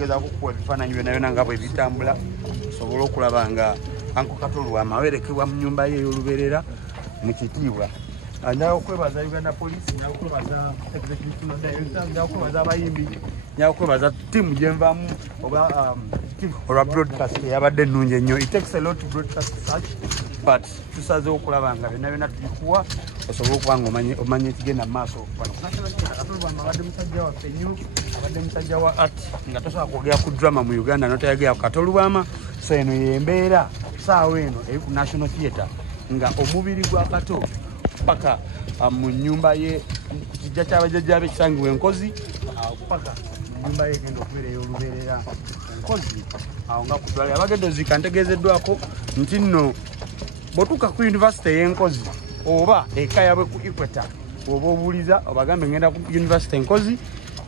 tugezaako okukuwa ebifaananyi byonna byonna nga bwe bitambula osobola okulaba nga Uncle Kato Lubwama awerekebwa mu nnyumba ye ey'olubeerera mu kitiibwa. Njagala okwebaza Uganda Police, njagala okwebaza Executive Director, njagala okwebaza abayimbi, njagala okwebaza ttiimu gye nvamu oba olwa broadcast eyabadde ennungi ennyo. It takes a lot to broadcast such, but tusazeewo okulaba nga byonna byonna tubikuwa osobola okuba nga omanye ekigenda mu maaso. Kato Lubwama abadde musajja waffe nnyo, abadde musajja wa art nga tosobola kwogera ku drama mu Uganda n'otayogera ku Kato Lubwama. So eno y'embeera saawa eno eri ku National Theatre nga omubiri gwa Kato paka mu nyumba ye kijja ky'abajjajja be kisangibwa eNkozi paka mu nyumba ye egenda okubeera ey'olubeerera eNkozi awo nga kudwala abagenda oziika ntegeezeddwako nti nno bw'otuuka ku yunivasite y'eNkozi oba eka yabwe ku Equator oba obuuliza obagambe ngenda ku yunivasite eNkozi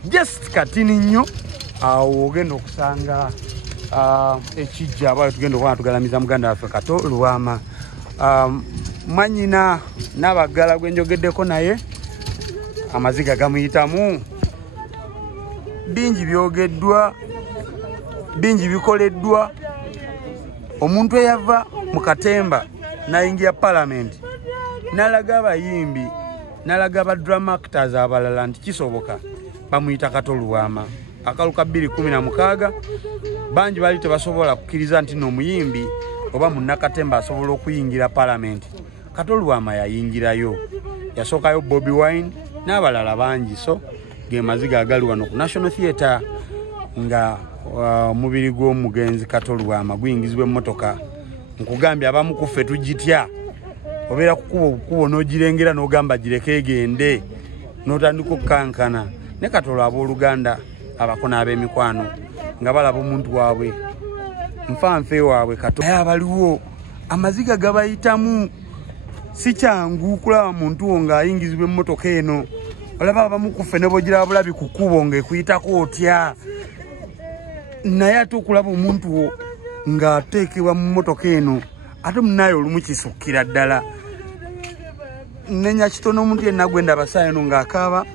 just katini nnyo awo ogenda okusanga ekijja abayo tugenda okuba tugalamiza muganda waffe Kato Lubwama. Manyina n'abaggala gwe njogeddeko naye amaziga gamuyitamu. Bingi byogeddwa, bingi bikoleddwa. Omuntu eyava mu katemba n'ayingira Parliament n'alaga abayimbi n'alaga aba drama actors abalala nti kisoboka bamuyita Kato Lubwama. Akaluka 2016 bangi bali tebasobola kukkiriza nti n'omuyimbi oba munnakatemba asobola okuyingira Parliament. Kato Lubwama yayingirayo, yasookayo Bobby Wine n'abalala bangi. So ge maziga agali wano ku National Theatre nga omubiri gw'omugenzi Kato Lubwama guyingizibwa emmotoka. Nkugambye abamu ku ffe tugitya, obeera kukuba obukubo n'ogirengera n'ogamba gireke egende n'otandika okukankana. Ne Katola abooluganda abako n'ab'emikwano nga balaba omuntu waabwe nfanfe waabwe Kato naye abaliwo amaziga gabayitamu. Si kyangu kulaba muntu wo ng'ayingizibwa emmotoka eno. Olaba abamu ku ffe ne bw'ogiraba bulabi ku kkubo ng'ekuyitako otya, naye ate okulaba omuntu wo ng'ateekebwa mu mmotoka eno ate munaye olumu kisukkira ddala. Nenya kitono omuntu yenna gwenda abasaayo eno ng'akaaba